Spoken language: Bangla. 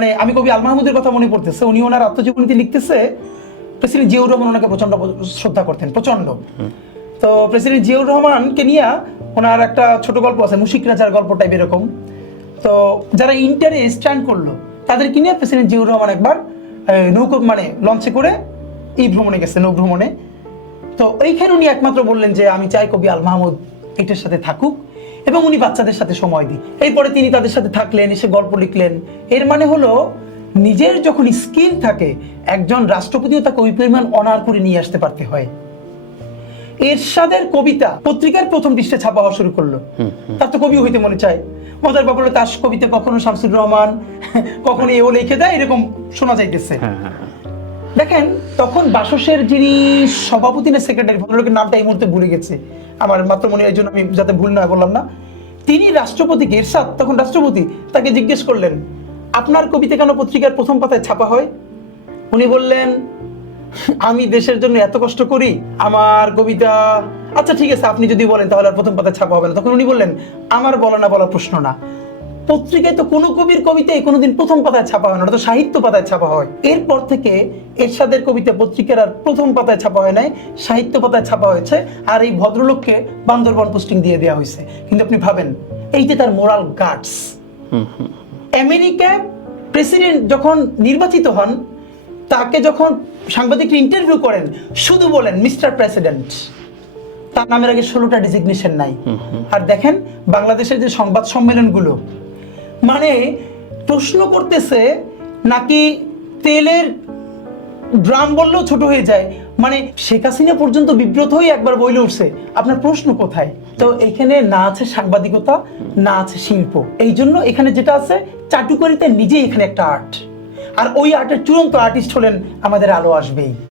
মানে আমি কবি আল মাহমুদের কথা মনে পড়তেছে, উনি ওনার আত্মজীবনীতে লিখতেছে প্রেসিডেন্ট জিয়াউর রহমান ওনাকে প্রচন্ড শ্রদ্ধা করতেন, প্রচন্ড। তো প্রেসিডেন্ট জিয়াউর রহমানকে নিয়ে ওনার একটা ছোট গল্প আছে, মুশিক রাজার গল্প টাইপ এরকম। তো যারা ইন্টারে স্ট্যান্ড করলো তাদেরকে নিয়ে প্রেসিডেন্ট জিয়াউর রহমান একবার নৌকো মানে লঞ্চে করে এই ভ্রমণে গেছে, নৌ ভ্রমণে। তো ওইখানে উনি একমাত্র বললেন যে আমি চাই কবি আল মাহমুদ এটার সাথে থাকুক এবং উনি বাচ্চাদের সাথে সময় দিই। এরপরে তিনি তাদের সাথে থাকলেন, এসে গল্প লিখলেন। এর মানে হলো নিজের যখন স্কিল থাকে একজন রাষ্ট্রপতিও তাকে ওই পরিমাণ অনার করে নিয়ে আসতে পারতে হয়। এরশাদের কবিতা পত্রিকার প্রথম পৃষ্ঠে ছাপা হওয়া শুরু করলো, তার তো কবি হইতে মনে চায়। মজার ব্যাপার হলো তার কবিতা কখনো শামসুর রহমান, কখনো এও লিখে দেয়, এরকম শোনা যাইতেছে। দেখেন তখন বাসসের যিনি সভাপতি না সেক্রেটারি, ভদ্রলোকের নামটা এই মুহূর্তে ভুলে গেছে আমার, মাত্র মনে হয়, জন্য আমি যাতে ভুল না বললাম না। তিনি রাষ্ট্রপতিকে, এরশাদ তখন রাষ্ট্রপতি, তাকে জিজ্ঞেস করলেন আপনার কবিতা কেন পত্রিকার প্রথম পাতায় ছাপা হয়? উনি বললেন আমি দেশের জন্য এত কষ্ট করি, আমার কবিতা, আচ্ছা ঠিক আছে আপনি যদি বলেন তাহলে আর প্রথম পাতায় ছাপা হবে না। তখন উনি বললেন আমার বলা না বলার প্রশ্ন না, পত্রিকায় তো কোনো কবির কবিতায় কোনোদিন প্রথম পাতায় ছাপা হয় না, ওটা তো সাহিত্য পাতায় ছাপা হয়। এরপর থেকে এরশাদের কবিতা পত্রিকার আর প্রথম পাতায় ছাপা হয় নাই, সাহিত্য পাতায় ছাপা হয়েছে। আর এই ভদ্রলোককে বান্দরবান পোস্টিং দিয়ে দেওয়া হয়েছে। কিন্তু আপনি ভাবেন এইটা তার মোরাল গার্ডস। আমেরিকায় প্রেসিডেন্ট যখন নির্বাচিত হন, তাকে যখন সাংবাদিকরা ইন্টারভিউ করেন শুধু বলেন মিস্টার প্রেসিডেন্ট, তার নামের আগে 16টা ডিজিগনেশন নাই। আর দেখেন বাংলাদেশের যে সংবাদ সম্মেলনগুলো, মানে প্রশ্ন করতেছে নাকি তেলের ড্রাম বললেও ছোট হয়ে যায়, মানে শেখ হাসিনা পর্যন্ত বিব্রত হয়ে একবার বইলে উঠছে আপনার প্রশ্ন কোথায়। তো এখানে না আছে সাংবাদিকতা, না আছে শিল্প। এই জন্য এখানে যেটা আছে চাটুকারিতা নিজেই এখানে একটা আর্ট, আর ওই আর্টের চূড়ান্ত আর্টিস্ট হলেন আমাদের আলো আসবেই।